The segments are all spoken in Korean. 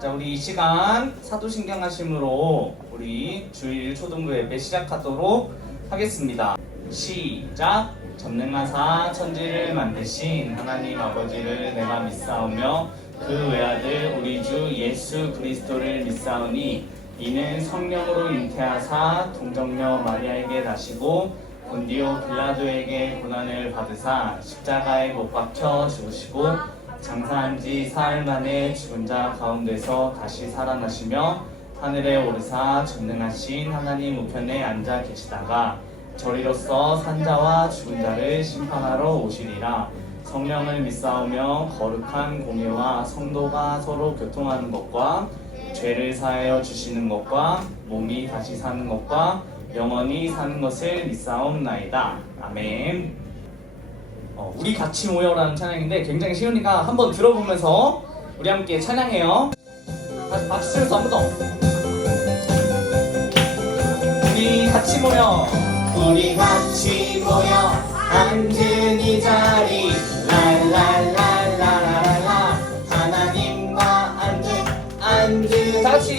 자, 우리 이 시간 사도신경하심으로 우리 주일 초등부 예배 시작하도록 하겠습니다. 시작! 전능하사 천지를 만드신 하나님 아버지를 내가 믿사오며 그 외아들 우리 주 예수 그리스도를 믿사오니 이는 성령으로 잉태하사 동정녀 마리아에게 나시고 본디오 빌라도에게 고난을 받으사 십자가에 못 박혀 죽으시고 장사한 지 사흘 만에 죽은 자 가운데서 다시 살아나시며 하늘에 오르사 전능하신 하나님 우편에 앉아 계시다가 저리로서 산자와 죽은 자를 심판하러 오시리라. 성령을 믿사오며 거룩한 공예와 성도가 서로 교통하는 것과 죄를 사하여 주시는 것과 몸이 다시 사는 것과 영원히 사는 것을 믿사옵나이다. 아멘. 우리 같이 모여라는 찬양인데 굉장히 쉬우니까 한번 들어보면서 우리 함께 찬양해요. 다시 박수 치면서 한 번 더. 우리 같이 모여. 우리 같이 모여 앉은 이 자리 랄랄랄랄랄라 하나님과 앉은 다 같이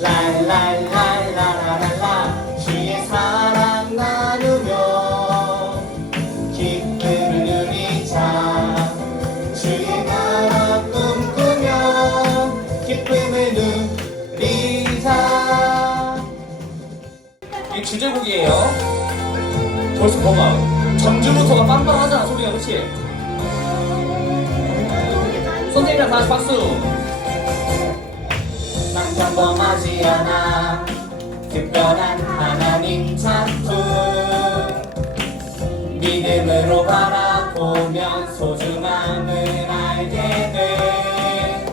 랄랄랄랄랄라 주의 사랑 나누며 기쁨을 누리자 주의 나라 꿈꾸며 기쁨을 누리자. 이게 주제곡이에요. 벌써 봐봐. 전주부터가 빵빵하잖아 소리가. 그치? 선생님이랑 다시 박수. 난 평범하지 않아 특별한 하나님 작품 믿음으로 바라보면 소중함을 알게 돼.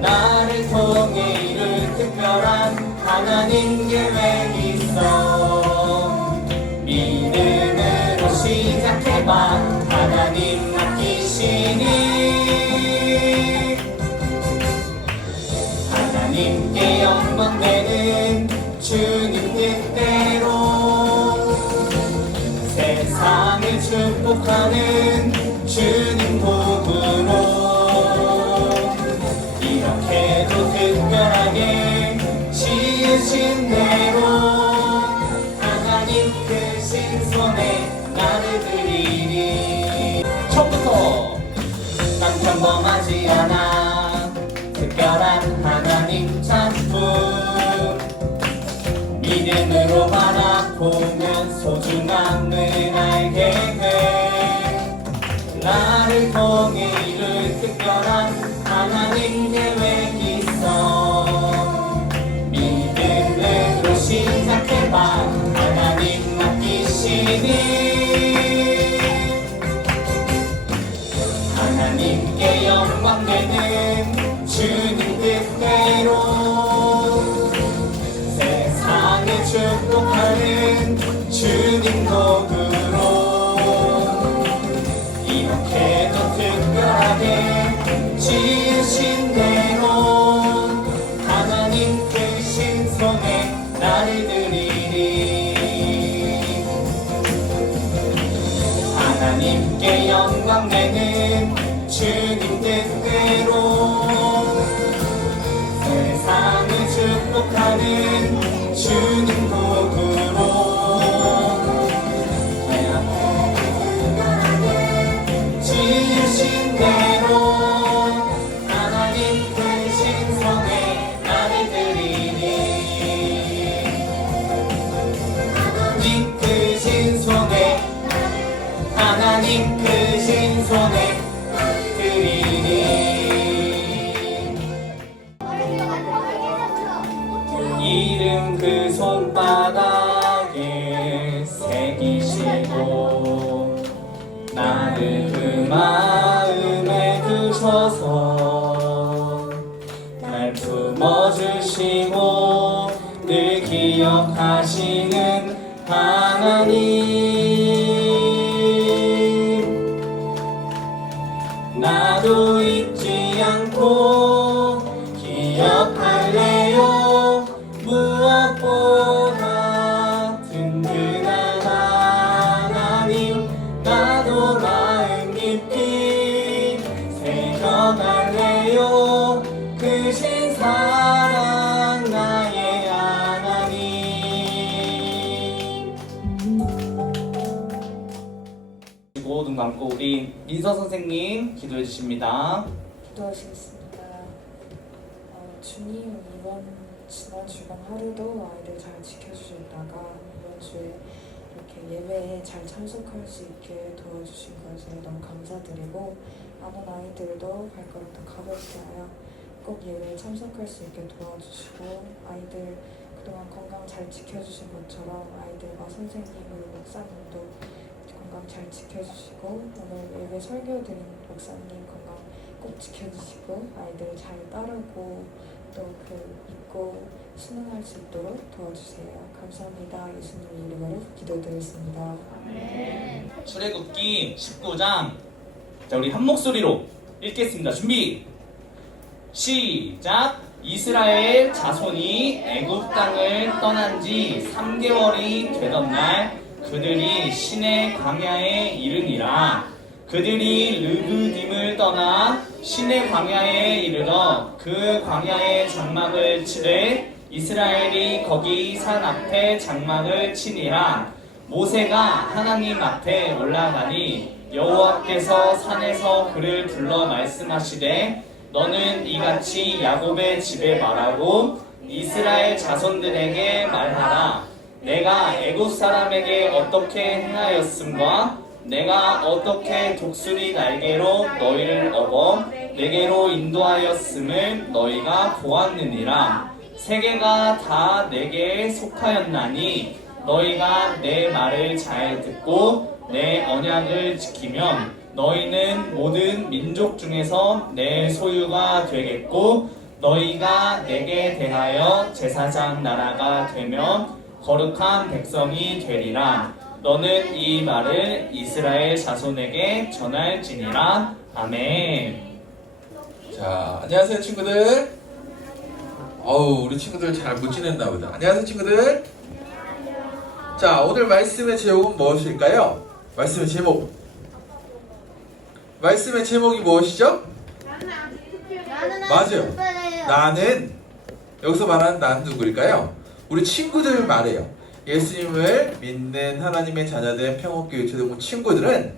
나를 통해 이룰 특별한 하나님 계획 있어. 믿음으로 시작해봐. 하나님 맡기시니 하나님께 영광되는 주님 뜻대로 세상을 축복하는 주님 도구로 이렇게도 특별하게 지으신 대로 하나님 크신 손에 나를 드리니. 처음부터 난 평범하지 않아 특별한 하나님 작품 믿음으로 바라보면 소중함을 알게 돼. 나를 통해 이룰 특별한 하나님 계획 있어. 믿음으로 시작해봐. 하나님 맡기시니 하나님께 영광되는 주님 뜻대로 세상을 축복하는 주님 도구로 이렇게도 특별하게 지으신 대로 하나님 크신 손에 나를 드리리. 하나님께 영광되는 주님 뜻대로 세상을 축복하는 주님 도구로 지으신 대로 하나님 크신 손에 나를 드리니. 하나님 크신 손에 하나님 크신 손에 드리니. 이름 그 손바닥에 새기시고 나를 그 마음에 두셔서 날 품어주시고 늘 기억하시는 하나님. 나도 잊지 않고 기억할래요. 무엇보다 든든한 하나님. 나도 마음 깊이 새겨갈래요. 그 사랑 나의 하나님. 그리고 눈 감고 우리 민서 선생님 기도해 주십니다. 기도하시겠습니다. 주님, 지난 주간 하루도 아이들 잘 지켜주셨다가 이번 주에 이렇게 예배에 잘 참석할 수 있게 도와주신 것에 너무 감사드리고, 많은 아이들도 발걸음도 가볍게 하여 꼭 예배에 참석할 수 있게 도와주시고, 아이들 그동안 건강 잘 지켜주신 것처럼 아이들과 선생님 그리고 목사님도 건강 잘 지켜주시고, 오늘 예배 설교드린 목사님 건강 꼭 지켜주시고, 아이들 잘 따르고 또 믿고 순응할 수 있도록 도와주세요. 감사합니다. 예수님 이름으로 기도드렸습니다. 출애굽기 19장. 자, 우리 한 목소리로 읽겠습니다. 준비. 시작. 이스라엘 자손이 애굽 땅을 떠난 지 3개월이 되던 날 그들이 시내 광야에 이르니라. 그들이 르그딤을 떠나 시내 광야에 이르러 그 광야에 장막을 치되 이스라엘이 거기 산 앞에 장막을 치니라. 모세가 하나님 앞에 올라가니 여호와께서 산에서 그를 불러 말씀하시되 너는 이같이 야곱의 집에 말하고 이스라엘 자손들에게 말하라. 내가 애굽 사람에게 어떻게 행하였음과 내가 어떻게 독수리 날개로 너희를 업어 내게로 인도하였음을 너희가 보았느니라. 세계가 다 내게 속하였나니 너희가 내 말을 잘 듣고 내 언약을 지키면 너희는 모든 민족 중에서 내 소유가 되겠고 너희가 내게 대하여 제사장 나라가 되며 거룩한 백성이 되리라. 너는 이 말을 이스라엘 자손에게 전할지니라. 아멘. 자, 안녕하세요 친구들. 우리 친구들 잘 못 지냈나 보다. 안녕하세요 친구들. 자, 오늘 말씀의 제목은 무엇일까요? 말씀의 제목. 말씀의 제목이 무엇이죠? 맞아요. 나는, 여기서 말하는 나는 누구일까요? 우리 친구들 말이에요. 예수님을 믿는 하나님의 자녀된 평화교회 초등부 친구들은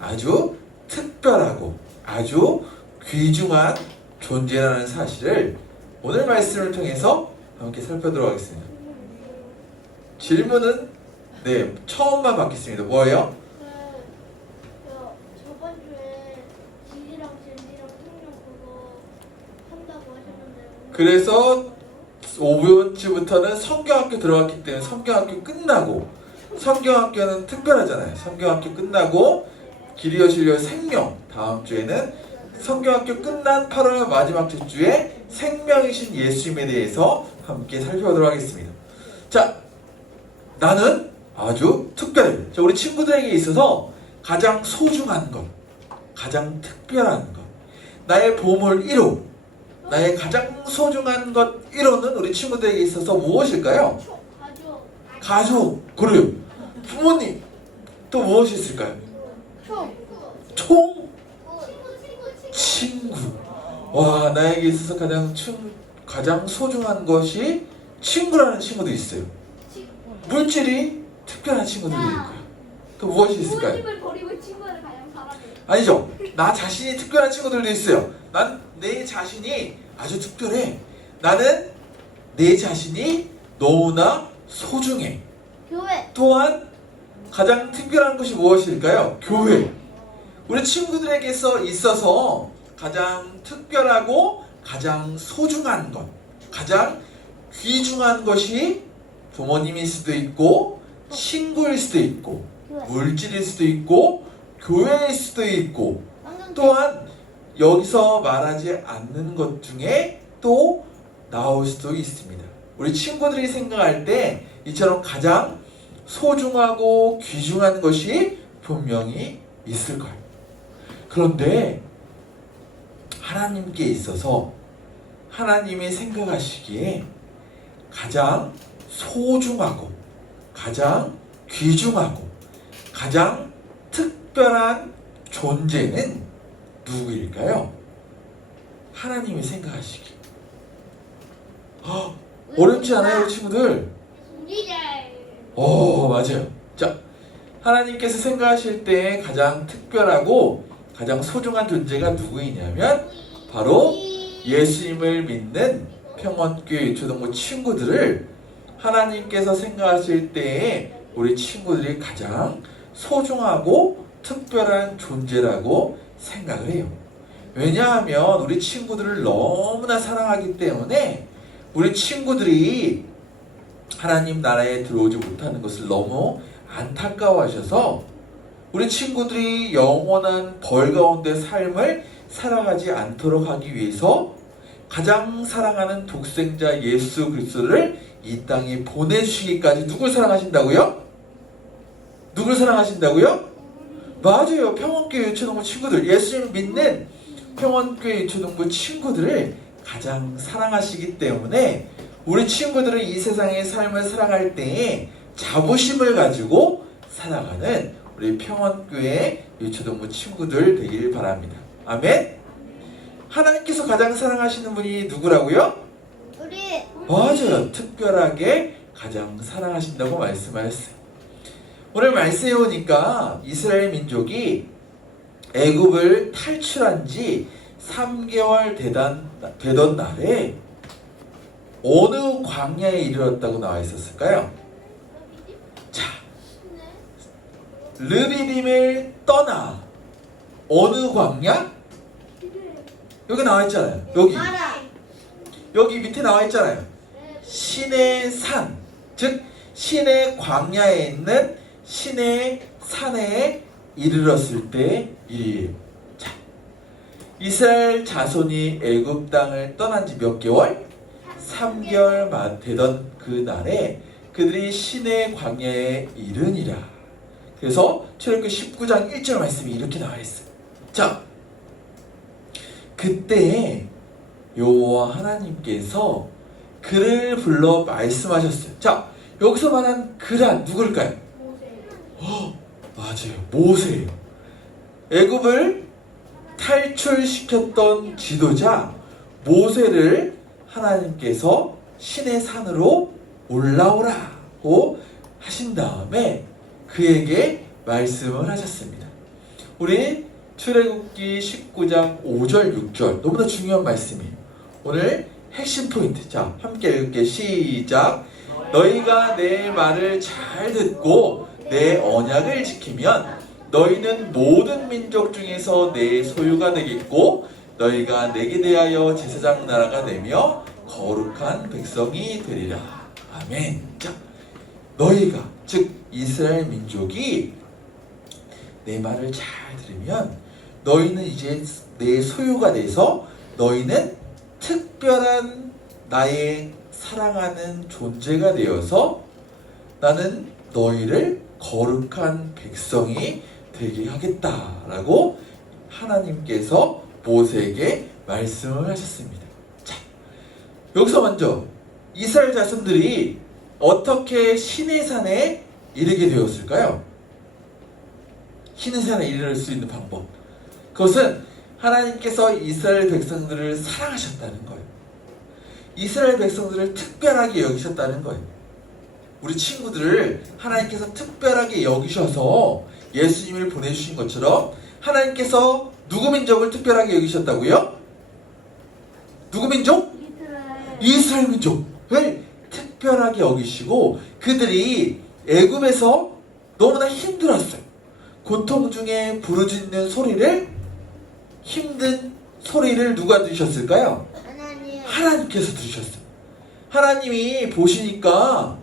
아주 특별하고 아주 귀중한 존재라는 사실을 오늘 말씀을 통해서 함께 살펴보도록 하겠습니다. 질문은 처음만 받겠습니다. 뭐예요? 저번 주에 지리랑 젤리랑 통영 그거 한다고 하셨는데 그래서 5번주부터는 성경학교 들어갔기 때문에 성경학교 끝나고, 성경학교는 특별하잖아요. 성경학교 끝나고 길 이어지려 생명, 다음 주에는 성경학교 끝난 8월 마지막 주에 생명이신 예수님에 대해서 함께 살펴보도록 하겠습니다. 자, 나는 아주 특별해. 자, 우리 친구들에게 있어서 가장 소중한 것, 가장 특별한 것, 나의 보물 1호, 나의 가장 소중한 것 1호는 우리 친구들에게 있어서 무엇일까요? 가족. 그래요. 부모님. 또 무엇이 있을까요? 총. 친구. 와, 나에게 있어서 가장 소중한 것이 친구라는 친구도 있어요. 물질이 특별한 친구들도 있고요. 또 무엇이 있을까요? 부모님을 버리고 친구를 가장 사랑해요. 아니죠. 나 자신이 특별한 친구들도 있어요. 난 내 자신이 아주 특별해. 나는 내 자신이 너무나 소중해. 교회. 또한 가장 특별한 것이 무엇일까요? 교회. 우리 친구들에게 있어서 가장 특별하고 가장 소중한 것, 가장 귀중한 것이 부모님일 수도 있고 친구일 수도 있고 물질일 수도 있고 교회일 수도 있고, 또한 여기서 말하지 않는 것 중에 또 나올 수도 있습니다. 우리 친구들이 생각할 때 이처럼 가장 소중하고 귀중한 것이 분명히 있을 거예요. 그런데 하나님께 있어서 하나님이 생각하시기에 가장 소중하고 가장 귀중하고 가장 특별한 존재는 누구일까요? 하나님이 생각하시기. 어렵지 않아요, 우리 친구들? 우리를 맞아요. 자, 하나님께서 생각하실 때 가장 특별하고 가장 소중한 존재가 누구이냐면 바로 예수님을 믿는 평원교회 유초동부 친구들을 하나님께서 생각하실 때에 우리 친구들이 가장 소중하고 특별한 존재라고 생각을 해요. 왜냐하면 우리 친구들을 너무나 사랑하기 때문에 우리 친구들이 하나님 나라에 들어오지 못하는 것을 너무 안타까워하셔서 우리 친구들이 영원한 벌 가운데 삶을 살아가지 않도록 하기 위해서 가장 사랑하는 독생자 예수 그리스도를 이 땅에 보내주시기까지 누굴 사랑하신다고요? 누굴 사랑하신다고요? 맞아요. 평원교회 유초동부 친구들, 예수님을 믿는 평원교회 유초동부 친구들을 가장 사랑하시기 때문에 우리 친구들은 이 세상의 삶을 살아갈 때에 자부심을 가지고 살아가는 우리 평원교회 유초동부 친구들 되길 바랍니다. 아멘. 하나님께서 가장 사랑하시는 분이 누구라고요? 우리 맞아요. 특별하게 가장 사랑하신다고 말씀하셨어요. 오늘 말씀해 보니까 이스라엘 민족이 애굽을 탈출한 지 3개월 되던 날에 어느 광야에 이르렀다고 나와 있었을까요? 자, 르비딤을 떠나 어느 광야? 여기 나와 있잖아요. 여기 밑에 나와 있잖아요. 신의 산, 즉 신의 광야에 있는 신의 산에 이르렀을 때 일이에요. 자, 이스라엘 자손이 애굽 땅을 떠난 지 몇 개월? 3개월 되던 그 날에 그들이 신의 광야에 이르니라. 그래서 출애굽기 19장 1절 말씀이 이렇게 나와 있어요. 자, 그때 여호와 하나님께서 그를 불러 말씀하셨어요. 자, 여기서 말한 그란 누굴까요? 맞아요. 모세예요. 애굽을 탈출시켰던 지도자 모세를 하나님께서 신의 산으로 올라오라고 하신 다음에 그에게 말씀을 하셨습니다. 우리 출애굽기 19장 5절 6절 너무나 중요한 말씀이에요. 오늘 핵심 포인트. 자, 함께 읽을게. 시작. 너희가 내 말을 잘 듣고 내 언약을 지키면 너희는 모든 민족 중에서 내 소유가 되겠고 너희가 내게 대하여 제사장 나라가 되며 거룩한 백성이 되리라. 아멘. 자, 너희가 즉 이스라엘 민족이 내 말을 잘 들으면 너희는 이제 내 소유가 돼서 너희는 특별한 나의 사랑하는 존재가 되어서 나는 너희를 거룩한 백성이 되게 하겠다라고 하나님께서 모세에게 말씀을 하셨습니다. 자, 여기서 먼저 이스라엘 자손들이 어떻게 신의 산에 이르게 되었을까요? 신의 산에 이를 수 있는 방법. 그것은 하나님께서 이스라엘 백성들을 사랑하셨다는 거예요. 이스라엘 백성들을 특별하게 여기셨다는 거예요. 우리 친구들을 하나님께서 특별하게 여기셔서 예수님을 보내주신 것처럼 하나님께서 누구 민족을 특별하게 여기셨다고요? 누구 민족? 이스라엘 민족을 특별하게 여기시고 그들이 애굽에서 너무나 힘들었어요. 고통 중에 부르짖는 소리를 힘든 소리를 누가 들으셨을까요? 하나님께서 들으셨어요. 하나님이 보시니까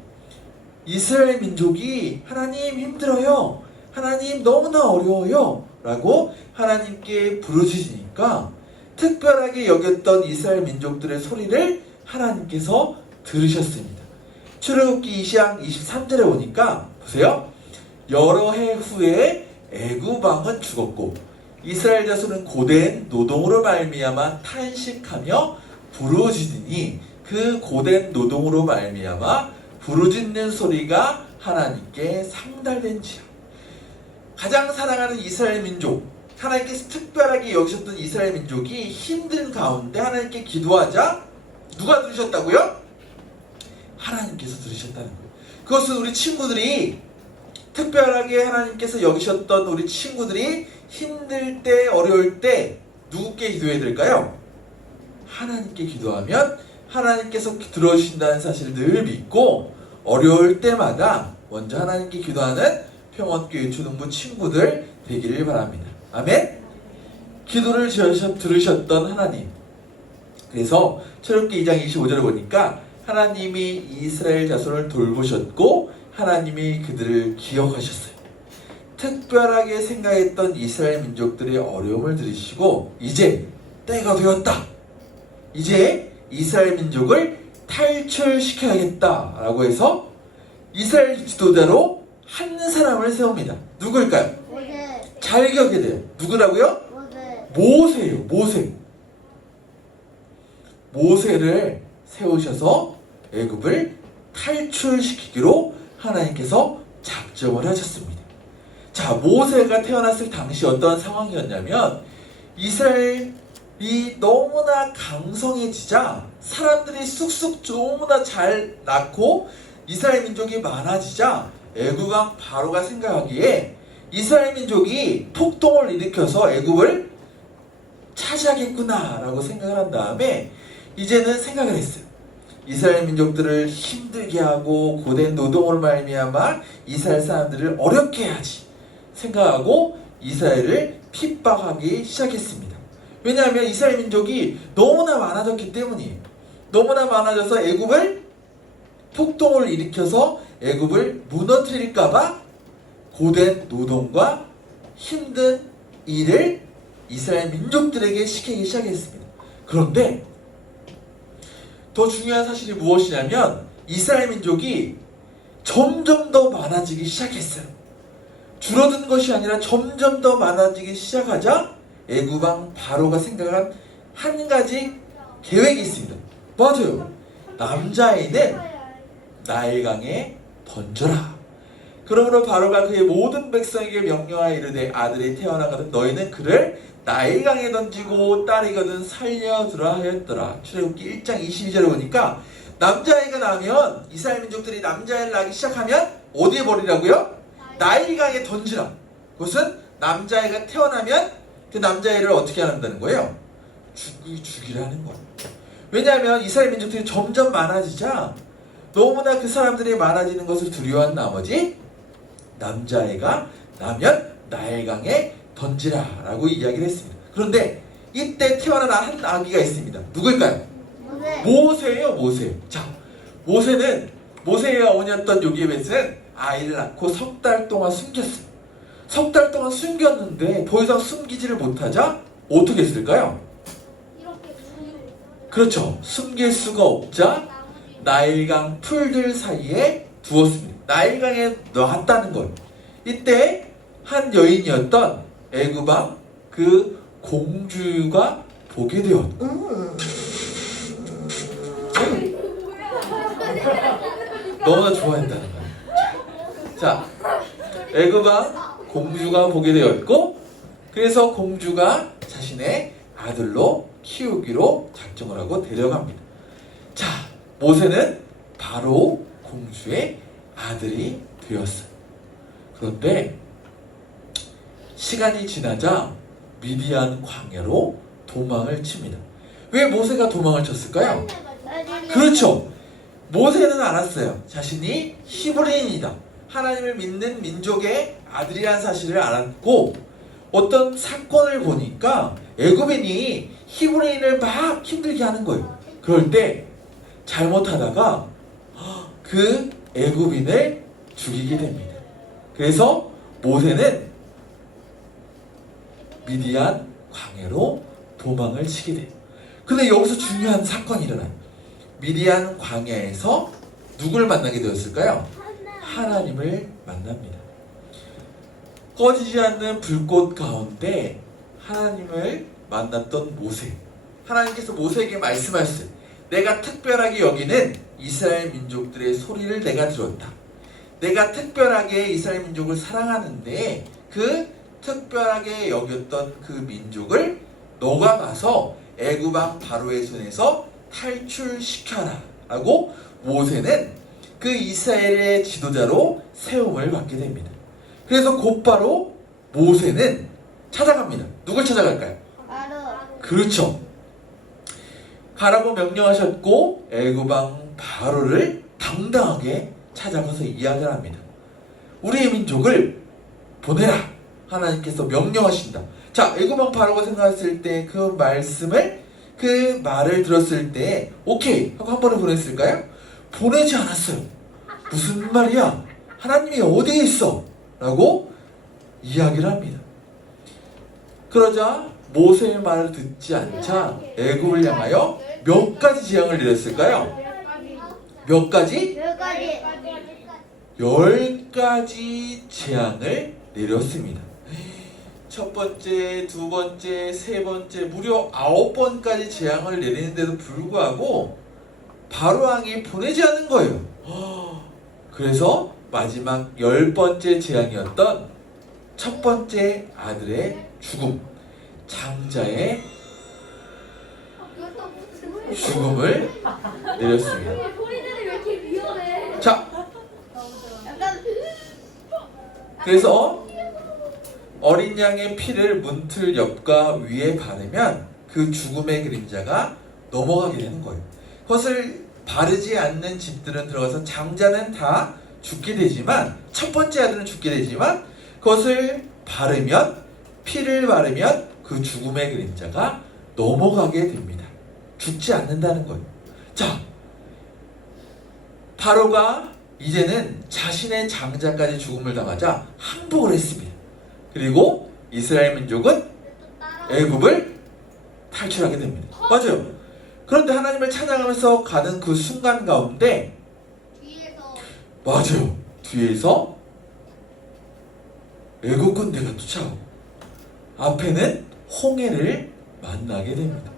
이스라엘 민족이 하나님 힘들어요. 하나님 너무나 어려워요. 라고 하나님께 부르짖으니까 특별하게 여겼던 이스라엘 민족들의 소리를 하나님께서 들으셨습니다. 출애굽기 2장 23절에 보니까 보세요. 여러 해 후에 애굽 왕은 죽었고 이스라엘 자손은 고된 노동으로 말미암아 탄식하며 부르짖으니 그 고된 노동으로 말미암아 부르짖는 소리가 하나님께 상달된지라. 가장 사랑하는 이스라엘 민족, 하나님께서 특별하게 여기셨던 이스라엘 민족이 힘든 가운데 하나님께 기도하자 누가 들으셨다고요? 하나님께서 들으셨다는 거예요. 그것은 우리 친구들이 특별하게 하나님께서 여기셨던 우리 친구들이 힘들 때, 어려울 때 누구께 기도해야 될까요? 하나님께 기도하면 하나님께서 들어주신다는 사실을 늘 믿고 어려울 때마다 먼저 하나님께 기도하는 평원교회 초등부 친구들 되기를 바랍니다. 아멘? 기도를 들으셨던 하나님. 그래서 출애굽기 2장 25절을 보니까 하나님이 이스라엘 자손을 돌보셨고 하나님이 그들을 기억하셨어요. 특별하게 생각했던 이스라엘 민족들의 어려움을 들으시고 이제 때가 되었다. 이제 이스라엘 민족을 탈출시켜야겠다라고 해서 이스라엘 지도자로 한 사람을 세웁니다. 누굴까요? 모세. 잘 기억해야 돼요. 누구라고요? 모세. 모세예요. 모세. 모세를 세우셔서 애굽을 탈출시키기로 하나님께서 작정을 하셨습니다. 자, 모세가 태어났을 당시 어떤 상황이었냐면 이스라엘이 너무나 강성해지자 사람들이 쑥쑥 너무나 잘 낳고 이스라엘 민족이 많아지자 애굽왕 바로가 생각하기에 이스라엘 민족이 폭동을 일으켜서 애굽을 차지하겠구나 라고 생각을 한 다음에 이제는 생각을 했어요. 이스라엘 민족들을 힘들게 하고 고된 노동으로 말미암아 이스라엘 사람들을 어렵게 해야지 생각하고 이스라엘을 핍박하기 시작했습니다. 왜냐하면 이스라엘 민족이 너무나 많아졌기 때문이에요. 너무나 많아져서 애굽을 폭동을 일으켜서 애굽을 무너뜨릴까봐 고된 노동과 힘든 일을 이스라엘 민족들에게 시키기 시작했습니다. 그런데 더 중요한 사실이 무엇이냐면 이스라엘 민족이 점점 더 많아지기 시작했어요. 줄어든 것이 아니라 점점 더 많아지기 시작하자 애굽왕 바로가 생각한 한 가지 계획이 있습니다. 맞아요. 남자아이는 나일강에 던져라. 그러므로 바로가 그의 모든 백성에게 명령하여 이르되 아들이 태어나거든 너희는 그를 나일강에 던지고 딸이거든 살려두라 하였더라. 출애굽기 1장 22절에 보니까 남자아이가 나면 이스라엘 민족들이 남자아이를 낳기 시작하면 어디에 버리라고요? 나일강에 던지라. 그것은 남자아이가 태어나면 그 남자아이를 어떻게 한다는 거예요? 죽이라는 거예요. 왜냐하면 이스라엘 민족들이 점점 많아지자 너무나 그 사람들이 많아지는 것을 두려워한 나머지 남자아이가 나면 나일강에 던지라 라고 이야기를 했습니다. 그런데 이때 태어난 한 아기가 있습니다. 누굴까요? 모세. 모세예요. 모세. 자, 모세의 어머니였던 요게벳은 아이를 낳고 석 달 동안 숨겼어요. 석 달 동안 숨겼는데 더 이상 숨기지를 못하자 어떻게 했을까요? 이렇게 그렇죠. 숨길 수가 없자 나일강 풀들 사이에 두었습니다. 나일강에 놨다는 거예요. 이때 한 여인이었던 애굽왕 그 공주가 보게 되었다. 너무나 좋아한다는 거예요. 자, 애굽왕 공주가 보게 되었고 그래서 공주가 자신의 아들로 키우기로 작정을 하고 데려갑니다. 자, 모세는 바로 공주의 아들이 되었어요. 그런데 시간이 지나자 미디안 광야로 도망을 칩니다. 왜 모세가 도망을 쳤을까요? 그렇죠. 모세는 알았어요. 자신이 히브리인이다. 하나님을 믿는 민족의 아들이라는 사실을 알았고 어떤 사건을 보니까 애굽인이 히브리인을 막 힘들게 하는 거예요. 그럴 때 잘못하다가 그 애굽인을 죽이게 됩니다. 그래서 모세는 미디안 광야로 도망을 치게 돼요. 근데 여기서 중요한 사건이 일어나요. 미디안 광야에서 누굴 만나게 되었을까요? 하나님을 만납니다. 꺼지지 않는 불꽃 가운데 하나님을 만났던 모세. 하나님께서 모세에게 말씀하셨어요. 내가 특별하게 여기는 이스라엘 민족들의 소리를 내가 들었다. 내가 특별하게 이스라엘 민족을 사랑하는데 그 특별하게 여겼던 그 민족을 너가 가서 애굽 왕 바로의 손에서 탈출시켜라 라고 모세는 그 이스라엘의 지도자로 세움을 받게 됩니다. 그래서 곧바로 모세는 찾아갑니다. 누굴 찾아갈까요? 바로 그렇죠. 가라고 명령하셨고 애굽왕 바로를 당당하게 찾아가서 이야기를 합니다. 우리의 민족을 보내라. 하나님께서 명령하신다. 자, 애굽왕 바로가 생각했을 때 그 말씀을, 그 말을 들었을 때 오케이 하고 한 번에 보냈을까요? 보내지 않았어요. 무슨 말이야? 하나님이 어디에 있어? 라고 이야기를 합니다. 그러자 모세의 말을 듣지 않자 애굽을 향하여 몇 가지 재앙을 내렸을까요? 몇 가지? 몇 가지 10가지 재앙을 내렸습니다. 첫 번째, 두 번째, 세 번째, 무려 9번까지 재앙을 내리는데도 불구하고 바로왕이 보내지 않은 거예요. 그래서 마지막 10번째 재앙이었던 첫 번째 아들의 죽음, 장자의 죽음을 내렸습니다. 소리들이 왜 이렇게 위험해? 자, 약간 그래서 어린 양의 피를 문틀 옆과 위에 바르면 그 죽음의 그림자가 넘어가게 되는 거예요. 그것을 바르지 않는 집들은 들어가서 장자는 다 죽게 되지만, 첫 번째 아들은 죽게 되지만, 그것을 바르면, 피를 바르면 그 죽음의 그림자가 넘어가게 됩니다. 죽지 않는다는 거예요. 자, 바로가 이제는 자신의 장자까지 죽음을 당하자 항복을 했습니다. 그리고 이스라엘 민족은 애굽을 탈출하게 됩니다. 맞아요. 그런데 하나님을 찾아가면서 가는 그 순간 가운데, 뒤에서 맞아요, 뒤에서 애굽 군대가 쫓아오고 앞에는 홍해를 만나게 됩니다.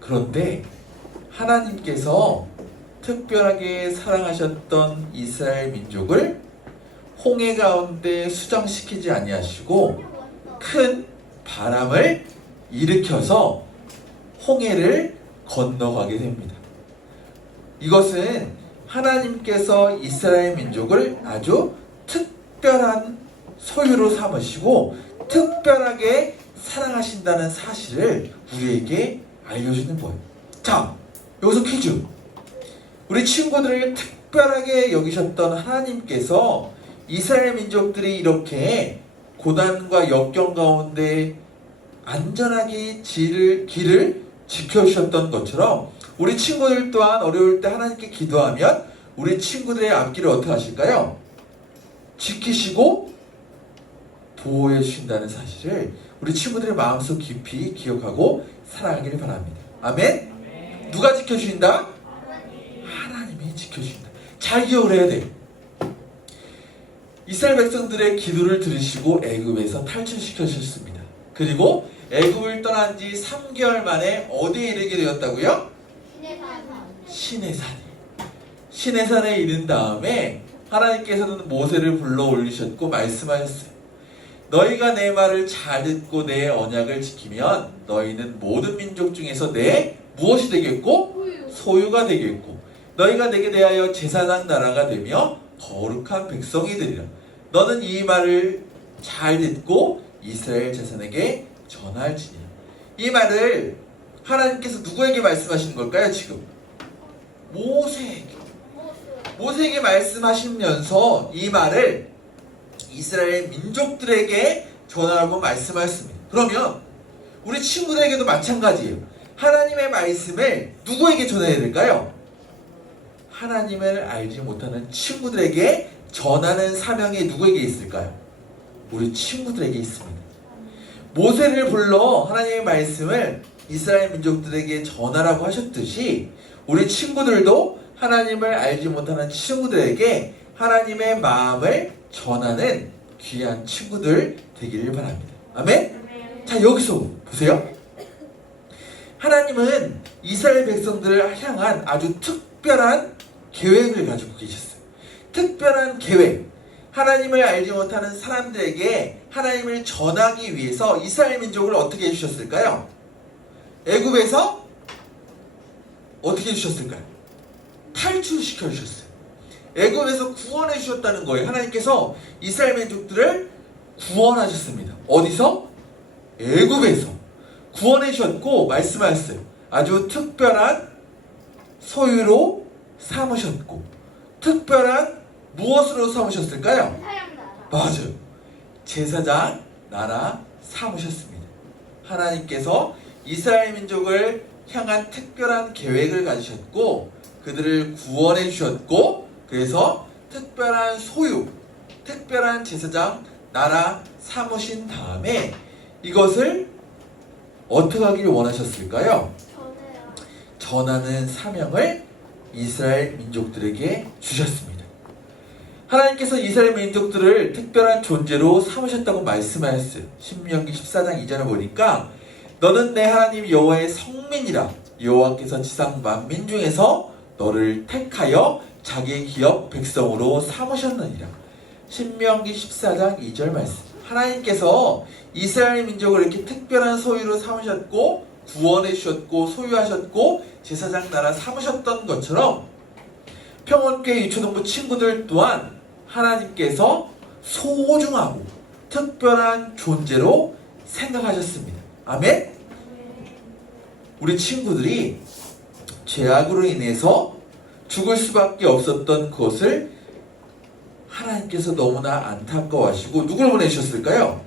그런데 하나님께서 특별하게 사랑하셨던 이스라엘 민족을 홍해 가운데 수정시키지 아니하시고 큰 바람을 일으켜서 홍해를 건너가게 됩니다. 이것은 하나님께서 이스라엘 민족을 아주 특별한 소유로 삼으시고 특별하게 사랑하신다는 사실을 우리에게 알려주는 거예요. 자, 여기서 퀴즈. 우리 친구들을 특별하게 여기셨던 하나님께서 이스라엘 민족들이 이렇게 고난과 역경 가운데 안전하게 길을 지켜주셨던 것처럼 우리 친구들 또한 어려울 때 하나님께 기도하면 우리 친구들의 앞길을 어떻게 하실까요? 지키시고 보호해 주신다는 사실을 우리 친구들의 마음속 깊이 기억하고 사랑하기를 바랍니다. 아멘? 누가 지켜주신다? 하나님이 지켜주신다. 잘 기억을 해야 돼. 이스라엘 백성들의 기도를 들으시고 애굽에서 탈출시켜주셨습니다. 그리고 애굽을 떠난 지 3개월 만에 어디에 이르게 되었다고요? 시내산에. 시내산에 이른 다음에 하나님께서는 모세를 불러 올리셨고 말씀하셨어요. 너희가 내 말을 잘 듣고 내 언약을 지키면 너희는 모든 민족 중에서 내 무엇이 되겠고 소유가 되겠고 너희가 내게 대하여 제사장 나라가 되며 거룩한 백성이 되리라. 너는 이 말을 잘 듣고 이스라엘 자손에게 전할지니라. 이 말을 하나님께서 누구에게 말씀하시는 걸까요? 지금 모세에게 말씀하시면서 이 말을 이스라엘 민족들에게 전하라고 말씀하셨습니다. 그러면 우리 친구들에게도 마찬가지예요. 하나님의 말씀을 누구에게 전해야 될까요? 하나님을 알지 못하는 친구들에게 전하는 사명이 누구에게 있을까요? 우리 친구들에게 있습니다. 모세를 불러 하나님의 말씀을 이스라엘 민족들에게 전하라고 하셨듯이 우리 친구들도 하나님을 알지 못하는 친구들에게 하나님의 마음을 전하는 귀한 친구들 되기를 바랍니다. 아멘? 자, 여기서 보세요. 하나님은 이스라엘 백성들을 향한 아주 특별한 계획을 가지고 계셨어요. 특별한 계획. 하나님을 알지 못하는 사람들에게 하나님을 전하기 위해서 이스라엘 민족을 어떻게 해주셨을까요? 애굽에서 어떻게 해주셨을까요? 탈출시켜 주셨어요. 애굽에서 구원해 주셨다는 거예요. 하나님께서 이스라엘 민족들을 구원하셨습니다. 어디서? 애굽에서 구원해 주셨고 말씀하셨어요. 아주 특별한 소유로 삼으셨고 특별한 무엇으로 삼으셨을까요? 사양 나라. 맞아요. 제사장 나라 삼으셨습니다. 하나님께서 이스라엘 민족을 향한 특별한 계획을 가지셨고 그들을 구원해 주셨고 그래서 특별한 소유, 특별한 제사장 나라 삼으신 다음에 이것을 어떻게 하기를 원하셨을까요? 전에요. 전하는 사명을 이스라엘 민족들에게 주셨습니다. 하나님께서 이스라엘 민족들을 특별한 존재로 삼으셨다고 말씀하셨어요. 신명기 14장 2절을 보니까 너는 내 하나님 여호와의 성민이라 여호와께서 지상 만민 중에서 너를 택하여 자기의 기업 백성으로 삼으셨느니라. 신명기 14장 2절 말씀. 하나님께서 이스라엘 민족을 이렇게 특별한 소유로 삼으셨고 구원해 주셨고 소유하셨고 제사장 나라 삼으셨던 것처럼 평원교회 유초동부 친구들 또한 하나님께서 소중하고 특별한 존재로 생각하셨습니다. 아멘? 우리 친구들이 죄악으로 인해서 죽을 수밖에 없었던 그것을 하나님께서 너무나 안타까워하시고 누구를 보내주셨을까요?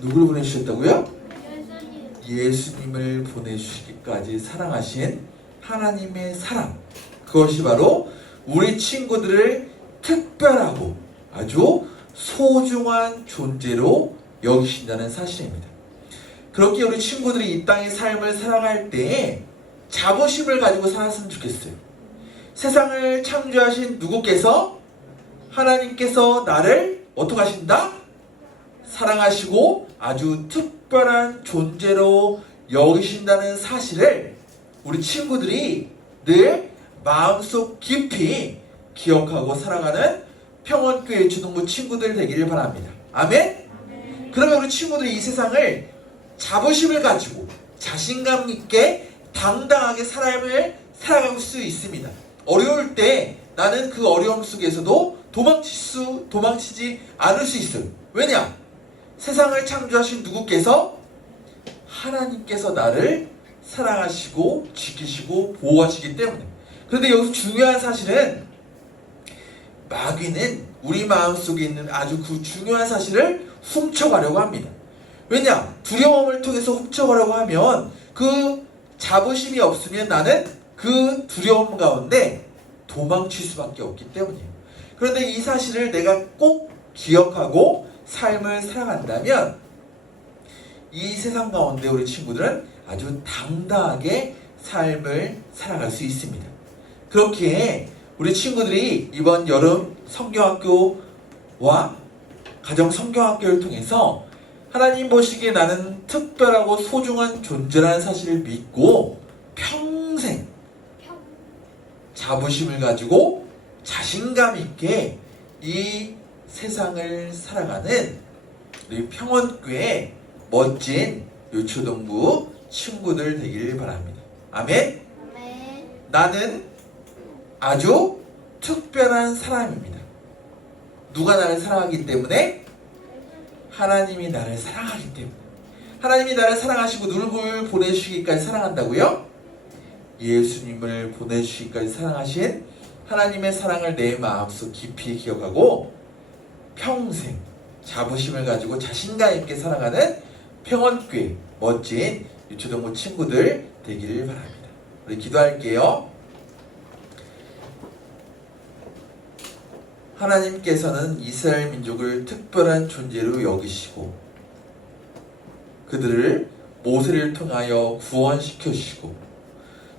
누구를 보내주셨다고요? 예수님. 예수님을 보내주시기까지 사랑하신 하나님의 사랑, 그것이 바로 우리 친구들을 특별하고 아주 소중한 존재로 여기신다는 사실입니다. 그렇게 우리 친구들이 이 땅의 삶을 살아갈 때에 자부심을 가지고 살았으면 좋겠어요. 세상을 창조하신 누구께서 하나님께서 나를 어떻게 하신다? 사랑하시고 아주 특별한 존재로 여기신다는 사실을 우리 친구들이 늘 마음속 깊이 기억하고 살아가는 평원교회 주동부 친구들 되기를 바랍니다. 아멘? 그러면 우리 친구들이 이 세상을 자부심을 가지고 자신감 있게 당당하게 삶을 살아갈 수 있습니다. 어려울 때 나는 그 어려움 속에서도 도망치지 않을 수 있어요. 왜냐? 세상을 창조하신 누구께서 하나님께서 나를 사랑하시고 지키시고 보호하시기 때문에. 그런데 여기서 중요한 사실은 마귀는 우리 마음속에 있는 아주 그 중요한 사실을 훔쳐가려고 합니다. 왜냐? 두려움을 통해서 훔쳐가려고 하면 그 자부심이 없으면 나는 그 두려움 가운데 도망칠 수밖에 없기 때문이에요. 그런데 이 사실을 내가 꼭 기억하고 삶을 살아간다면 이 세상 가운데 우리 친구들은 아주 당당하게 삶을 살아갈 수 있습니다. 그렇게 우리 친구들이 이번 여름 성경학교와 가정 성경학교를 통해서 하나님 보시기에 나는 특별하고 소중한 존재라는 사실을 믿고 평생 자부심을 가지고 자신감 있게 이 세상을 살아가는 우리 평원교회 멋진 유초동부 친구들 되기를 바랍니다. 아멘? 아멘. 나는 아주 특별한 사람입니다. 누가 나를 사랑하기 때문에? 하나님이 나를 사랑하기 때문에. 하나님이 나를 사랑하시고 누굴 보내주시기까지 사랑한다고요? 예수님을 보내주시기까지 사랑하신 하나님의 사랑을 내 마음속 깊이 기억하고 평생 자부심을 가지고 자신감 있게 살아가는 평원교회 멋진 유초동부 친구들 되기를 바랍니다. 우리 기도할게요. 하나님께서는 이스라엘 민족을 특별한 존재로 여기시고 그들을 모세를 통하여 구원시켜 주시고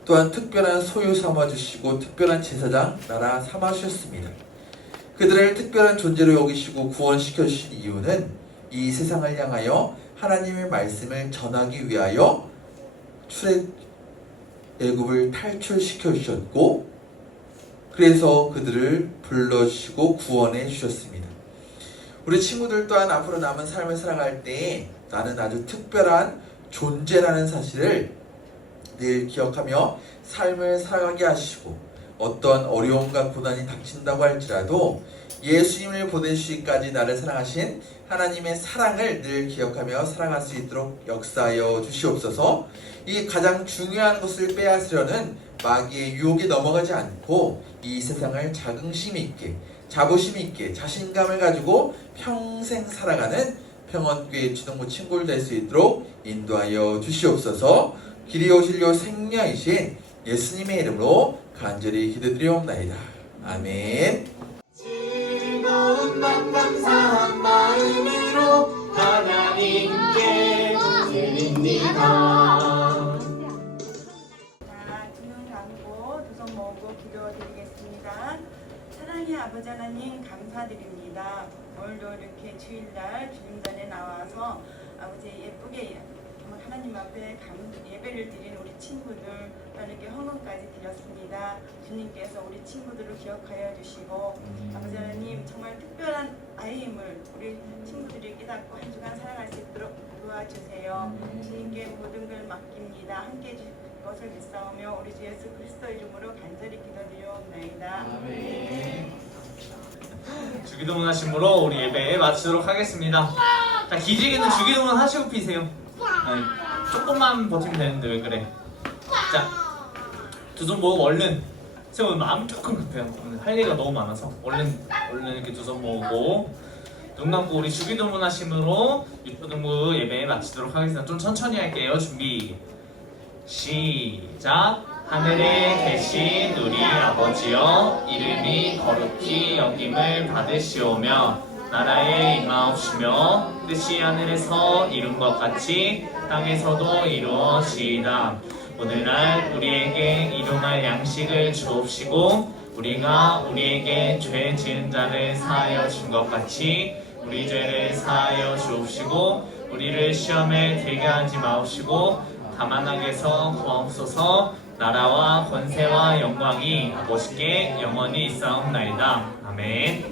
또한 특별한 소유 삼아 주시고 특별한 제사장 나라 삼아 주셨습니다. 그들을 특별한 존재로 여기시고 구원시켜 주신 이유는 이 세상을 향하여 하나님의 말씀을 전하기 위하여 애굽을 탈출시켜 주셨고 그래서 그들을 불러주시고 구원해 주셨습니다. 우리 친구들 또한 앞으로 남은 삶을 살아갈 때 나는 아주 특별한 존재라는 사실을 늘 기억하며 삶을 살아가게 하시고 어떤 어려움과 고난이 닥친다고 할지라도 예수님을 보내주시기까지 나를 사랑하신 하나님의 사랑을 늘 기억하며 살아갈 수 있도록 역사하여 주시옵소서. 이 가장 중요한 것을 빼앗으려는 마귀의 유혹에 넘어가지 않고 이 세상을 자긍심 있게, 자부심 있게, 자신감을 가지고 평생 살아가는 평원교회 주동부 친구를 될 수 있도록 인도하여 주시옵소서. 길이 오실려 생명이신 예수님의 이름으로 간절히 기도드리옵나이다. 아멘. 즐거운 맘 감사한 마음으로 하나님께 드립니다. 자, 두 눈 감고 두 손 모으고 기도드리겠습니다. 사랑의 아버지 하나님 감사드립니다. 오늘도 이렇게 주일날 주님전에 나와서 아버지 예쁘게 하나님 앞에 예배를 드린 우리 친구들 또 이렇게 헌금까지 드렸습니다. 주님께서 우리 친구들을 기억하여 주시고 아버지 하나님 정말 특별한 아이임을 우리 친구들이 깨닫고 한 주간 살아갈 수 있도록 도와주세요. 주님께 모든 걸 맡깁니다. 함께 해주실 것을 믿사오며 우리 주 예수 그리스도 이름으로 간절히 기도드리옵나이다. 주기도문 하심으로 우리 예배 마치도록 하겠습니다. 자, 기지개는 주기도문 하시고 피세요. 조금만 버티면 되는데 왜 그래? 자, 두 손 모으고 얼른 세워. 마음 조금 급해요. 오늘 할 얘기가 너무 많아서 얼른 이렇게 두 손 모으고 눈 감고 우리 주기도문 하심으로 유초등부 예배 마치도록 하겠습니다. 좀 천천히 할게요. 준비 시작. 하늘에 계신 우리 아버지여, 이름이 거룩히 여김을 받으시오며 나라에 임하옵시며 뜻이 하늘에서 이룬 것 같이 땅에서도 이루어지이다. 오늘날 우리에게 일용할 양식을 주옵시고 우리가 우리에게 죄 지은 자를 사하여 준 것 같이 우리 죄를 사하여 주옵시고 우리를 시험에 들게 하지 마옵시고 다만 악에서 구하옵소서. 나라와 권세와 영광이 아버지께 영원히 있사옵나이다. 아멘.